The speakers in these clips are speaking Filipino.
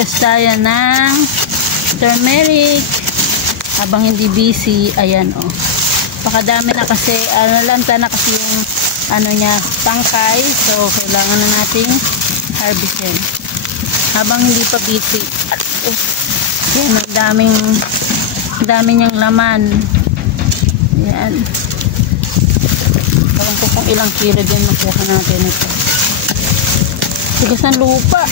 Mag-harvest tayo ng turmeric. Habang hindi busy, ayan oh. Pakadami na kasi, lanta na kasi yung niya, tangkay. So, kailangan na nating harvestin. Habang hindi pa busy. Yan, ang dami niyang laman. Yan. Alam ko kung ilang kilo din makuha natin ito. Tigas ng lupa.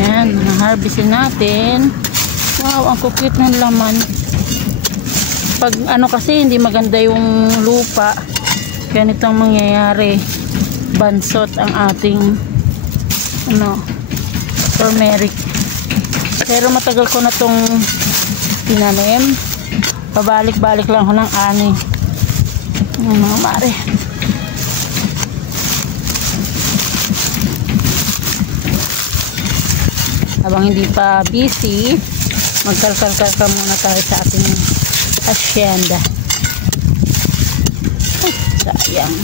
Yan, harvestin natin. Wow, ang cute ng laman. Pag kasi hindi maganda yung lupa, ganito ang mangyayari. Bansot ang ating turmeric. Pero matagal ko na tong tinanim. Pabalik-balik lang ko ng ani. Mga mare. Habang hindi pa busy, magkalkal-kalkal muna tayo sa ating asyenda. Sayang.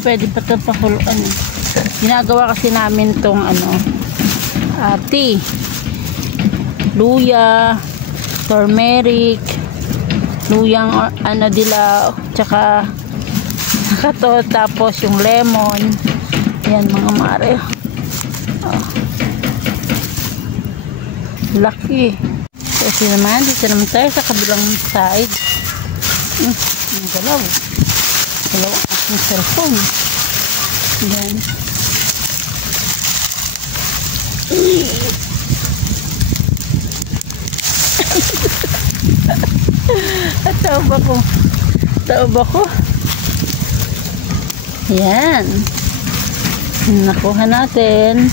Pwede pa ito pakuluan. Ginagawa kasi namin tong tea, luya, turmeric, luyang dilaw, tsaka to, tapos yung lemon. Yan mga mare. Laki. Kasi naman dito naman tayo sa kabilang side. Ang galaw ang aking cellphone. Yan. Taob ako. Yan. Nakuha natin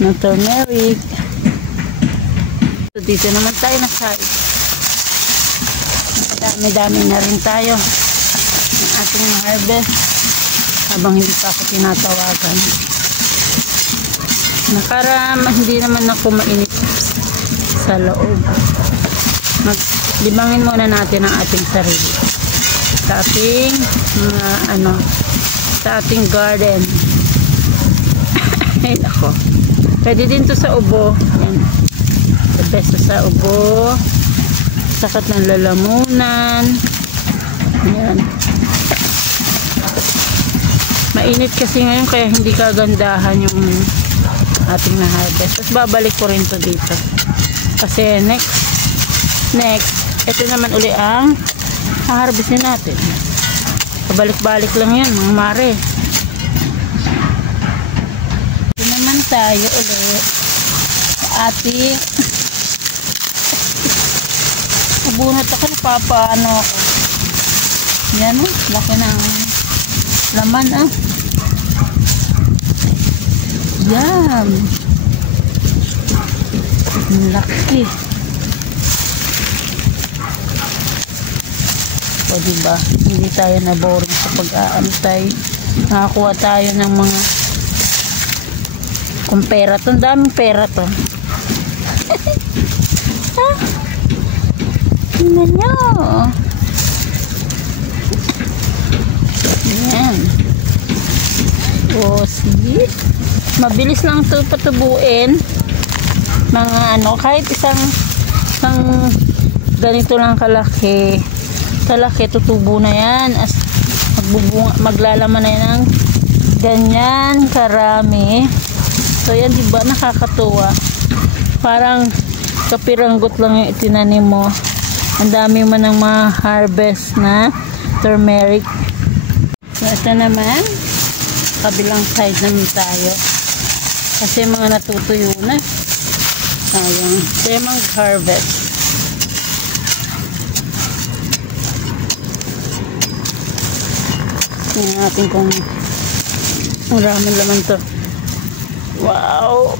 ng turmeric. So, dito naman tayo na side. Dami-dami na rin tayo ng ating harvest habang hindi pa ako tinatawagan. Hindi naman ako mainit sa loob. Libangin muna natin ang ating sarili sa ating sa ating garden. Ay nako, pwede din to sa ubo. Yan, the best sa ubo, sakat ng lalamunan. Yan, mainit kasi ngayon kaya hindi kagandahan yung ating na-harvest. Tapos babalik ko rin to dito kasi next ito naman uli ang harvestin natin. Pabalik-balik lang yan mga mare. Ito naman tayo ulit sa ating nabunot ako, napapaano ako. Yan laki ng laman yan, laki. O diba, hindi tayo na boring sa pag-aantay. Nakakuha tayo ng mga kung pera to, daming pera to. Tingnan nyo. Yan. O see, mabilis lang ito patubuin. Mga kahit isang ganito lang kalaki, tutubo na yan. As maglalaman na yan ng ganyan karami. So yan diba, nakakatuwa. Parang kapiranggot lang yung itinanim mo. Ang dami mo ng ma-harvest na turmeric. So ito naman, kabilang side naman tayo. Kasi mga natutuyo na. Sayang. Kaya mag-harvest. Tingnan natin kung maraming laman to. Wow!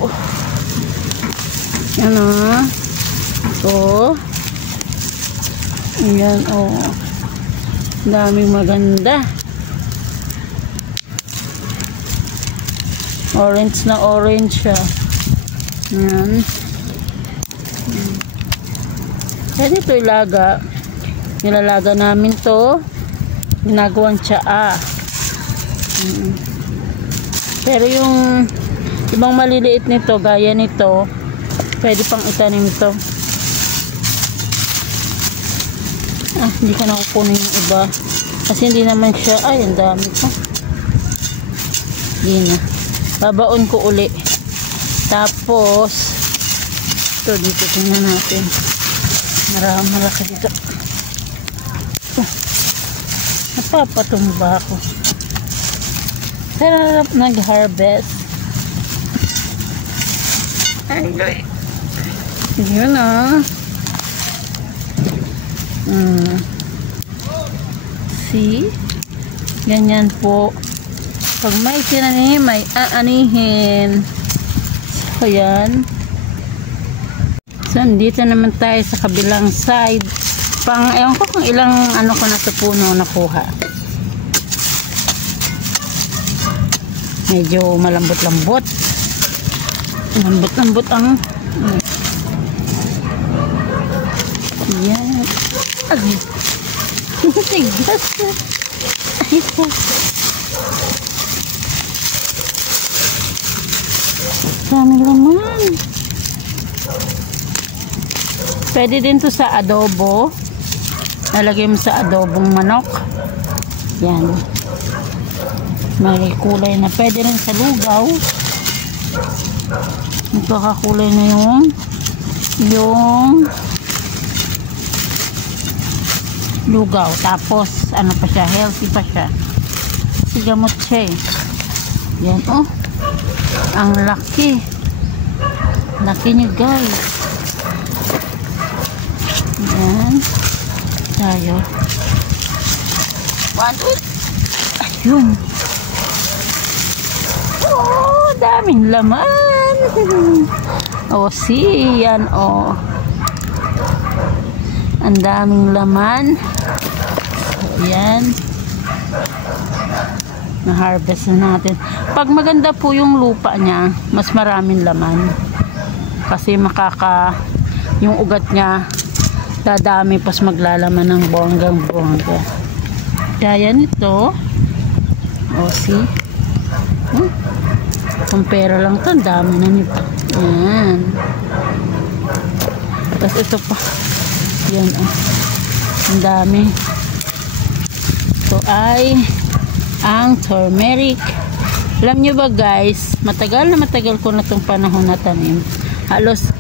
Yan So, ayan daming maganda. Orange na orange siya. Yan. Yan ito ilaga. Nilalaga namin to. Ginagawang tsaa. Pero yung ibang maliliit nito, gaya nito, pwede pang itanim to. Hindi ko nakukunin yung iba. Kasi hindi naman siya, ang dami pa. Hindi na. Babaon ko uli. Tapos, ito dito, tingnan natin. Malaki dito. Napapatumba ako. Sarap nag-harvest. Yun See? Ganyan po. Pag may tinanim, may aanihin. So, yan. So, dito naman tayo sa kabilang side. Ewan ko kung ilang ko na sa puno nakuha. Medyo malambot-lambot. Lambot-lambot ang yan. Tigas. Dami laman. Pwede din to sa adobo. Nalagay mo sa adobong manok. Yan. May kulay na. Pwede rin sa lugaw. Magkakakulay na yung lugaw. Tapos, ano pa siya? Healthy pa siya. Kasi gamot siya eh. Yan, ang laki. Laki niyo guys. Yan. Tayo. Ayun. Daming laman. See, yan ang daming laman. Yan. Na-harvest na natin. Pag maganda po yung lupa niya, mas maraming laman. Kasi yung ugat niya, dadami pas maglalaman ng bonggang-bongga. Kaya nito, see? Kumpera lang to, dami na nito. Yan. Tapos ito pa. Yan, ang dami. Ito ay ang turmeric. Alam nyo ba guys, matagal ko na itong panahon na tanim. Halos,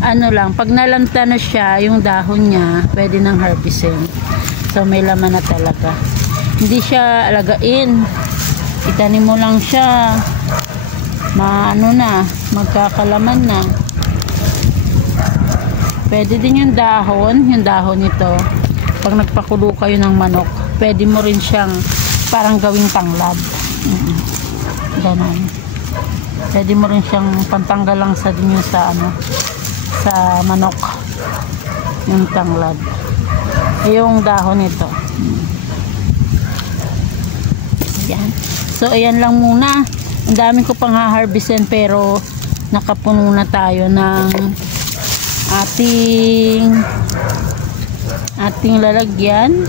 lang, pag nalanta na siya, yung dahon niya, pwede nang harvestin. So, may laman na talaga. Hindi siya alagain. Itanim mo lang siya. Magkakalaman na. Pwede din yung dahon nito. Pag nagpakulo kayo ng manok, pwede mo rin siyang parang gawing tanglad. Ganon. Pwede mo rin siyang pantanggal lang sa manok. Yung tanglad. Yung dahon nito. Yan. So, ayan lang muna. Ang dami ko pang ha-harvestin pero nakapuno na tayo ng ating lalagyan.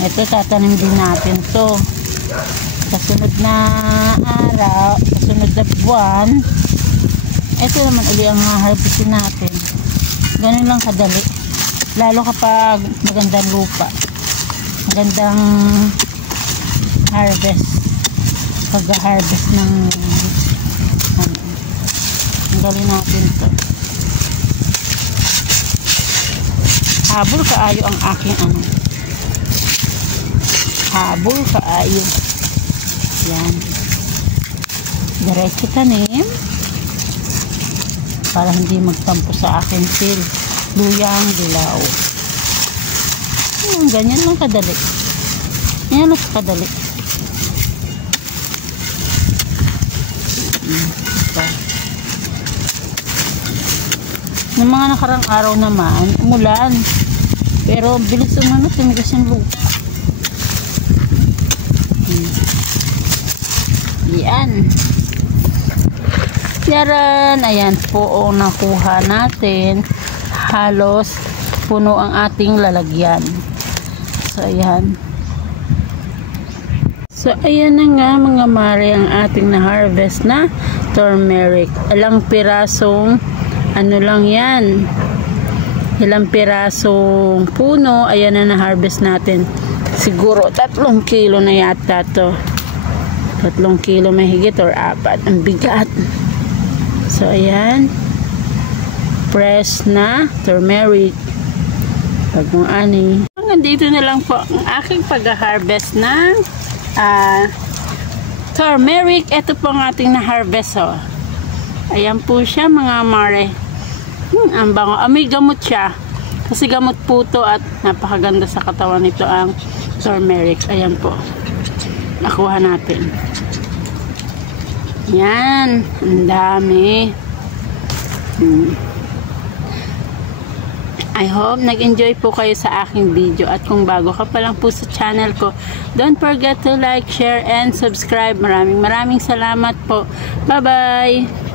Ito tatanim din natin to sa sunod na araw, sa sunod na buwan. Ito naman uli ang harvestin natin. Ganun lang kadali, lalo kapag magandang lupa, magandang harvest, pag-harvest ng tanggalin natin to. Habol kaayo ang aking habol kaayo. Yan, diretso tanim para hindi magtampo sa akin luyang dilaw. Ganyan lang kadali. Yan lang kadali. Ng mga nakarang araw naman, umulan. Pero bilis tumigas yung lupa. Yan. Yaran, ayan po ang nakuha natin. Halos puno ang ating lalagyan. So ayan. So ayan na nga mga mare ang ating na-harvest na turmeric. Ilang pirasong ano lang yan. Ilang pirasong puno. Ayan na na-harvest natin. Siguro 3 kilo na yata to. 3 kilo mahigit or 4. Ang bigat. So ayan. Fresh na turmeric. Bagong ani. Hanggang dito na lang po ang aking pag-harvest ng turmeric. Ito po ang ating na-harvest. Oh. Ayan po siya mga mare. Ang bango. May gamot siya. Kasi gamot po to at napakaganda sa katawan nito ang turmeric. Ayan po. Nakuha natin. Yan. Ang dami. I hope nag-enjoy po kayo sa aking video. At kung bago ka pa lang po sa channel ko, don't forget to like, share, and subscribe. Maraming salamat po. Bye-bye!